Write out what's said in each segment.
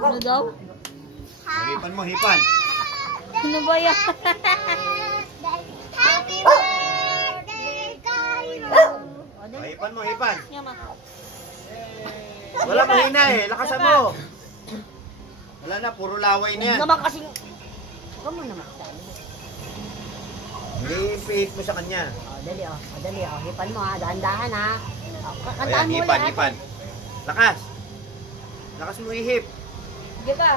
Ano daw? Hipan mo, hipan. Ano ba yan? Happy birthday, Cairo. Hipan mo, hipan. Yama. Wala mahina eh. Lakasan mo. Wala na, puro laway na yan. Naman kasing... Huwag mo naman sa amin. I-hit mo sa kanya. Dali dali hipan mo ha, dahan-dahan ha. Ayan, Kantaan mo hipan, ulit. hipan. Lakas. Lakas mo ihip. Sige pa.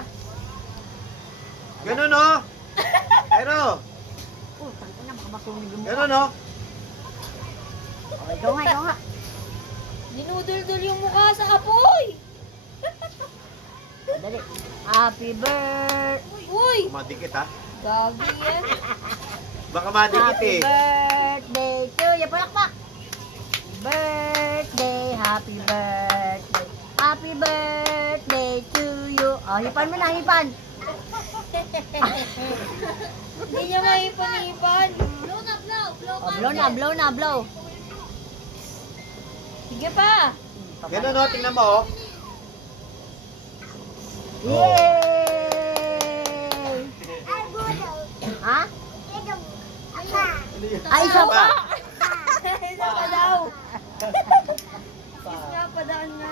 Ganun oh. Pero, Tangka na, baka masunig yung mukha. ganun oh. Okay, ikaw nga. Dinudul-dul yung mukha sa apoy. Dali. Happy birthday. Uy! Madikit ha. Gabi yan. Baka madikit Happy eh. birthday to you. Palakpak. Happy birthday. Happy birthday to you. Oh, hipan mo na, hipan. Hindi niya mahipan-hipan. Blow na, blow. Blow Oh, blow na, blow. Sige pa. Ganun oh, tingnan mo oh. Yay! Ha? Ay, isa pa. Isa pa daw. Isa pa daan na.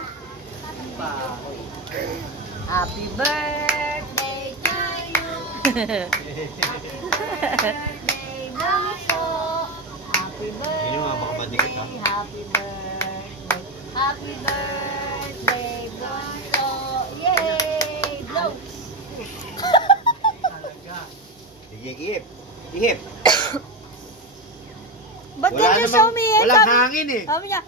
Happy birthday to you. Birthday, Bunso. Happy birthday. Yun yung mga baka madikit, ha? Happy birthday. Happy birthday, Bunso. Yay! Blow. Sige, ihip. Ihip. Ba't ganyan siya umiyak? Walang hangin eh. Sabi niya,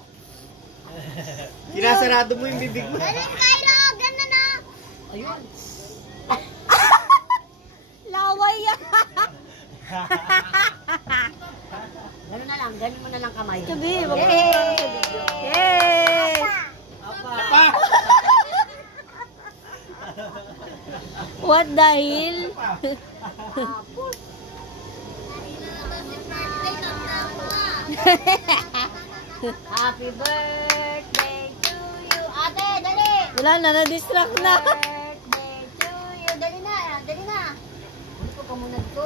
Sinasarado mo yung bibig mo. Galing, Cairo. Ganda na. ayun. Laway yan. Ganun na lang, ganun mo na lang kamay. Sabi, wag mo na lang sa video. Yay! Pa! What the hell? Happy birthday to you. Ate, dali! Wala na, na-distract na. Birthday to you. Dali na, dali na. Ano ko, kamunad ko.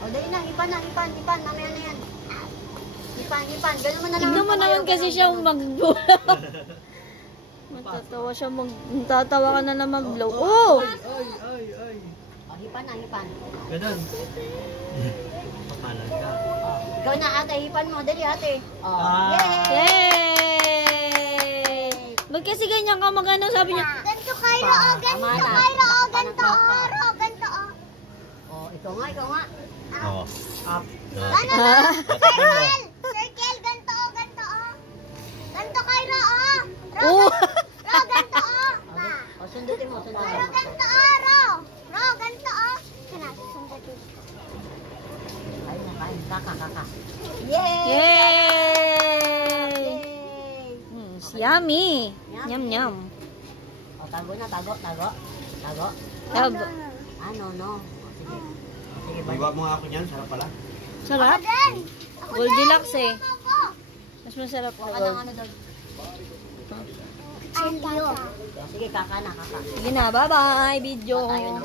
O, dali na, hipan na, hipan. Mamaya na yan. Hipan. Ganun mo na lang. Tignan mo naman kasi siya mag-blow. Matatawa siya magtatawa ka na naman blow. Oh! Ay. O, hipan. Ganun. Pakalan ka. Ikaw na ate, hipan mo. Dali ate. Ah. Yay! Ba't kasi ganyan ka magano? Sabi niya. Ganto, Cairo. Oh, ganto, Cairo. Oh, ganto. Oh, ganto. Oh, ikaw nga. Oo. Up. Circle. Circle. Ganto, oh, ganto. Oh. Ganto, Cairo. Oh. Oh! Ro, ganto. Oh. O, sundutin mo. Ro, ganto. Oh, Ro, ganto. Oh. Kana, sundutin. Ay, nakain. Kaka. Yay! Yay! Yummy! Yum. O, tago na. Tago. Ano, no? Sige. Sige, bye. Iba mo nga ako niyan, sarap pala. Sarap? Then, Goldilocks eh. ako. Mas masarap ka Ano, gold. ano doon? Chilio. Sige, kaka na. Sige na, bye-bye, video. Tayo na.